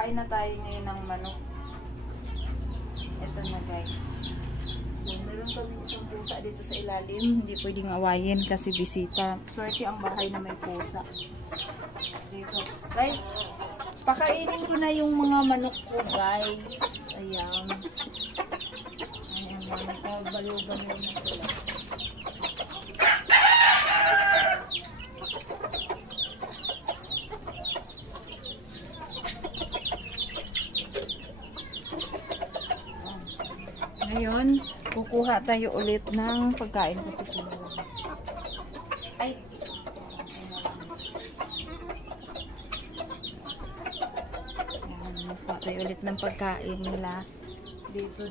Kain na tayo ngayon ng manok. Ito na guys. So, meron kami isang pusa dito sa ilalim. Hindi pwedeng awayin kasi bisita. Swerte ang bahay na may pusa. Dito. Guys, pakainin ko na yung mga manok ko guys. Ayan. Ayan na. Nagkabalugan na sila. Ngayon, kukuha tayo ulit ng pagkain kasi kinalang. Ay! Ayan, kukuha tayo ulit ng pagkain nila. Dito.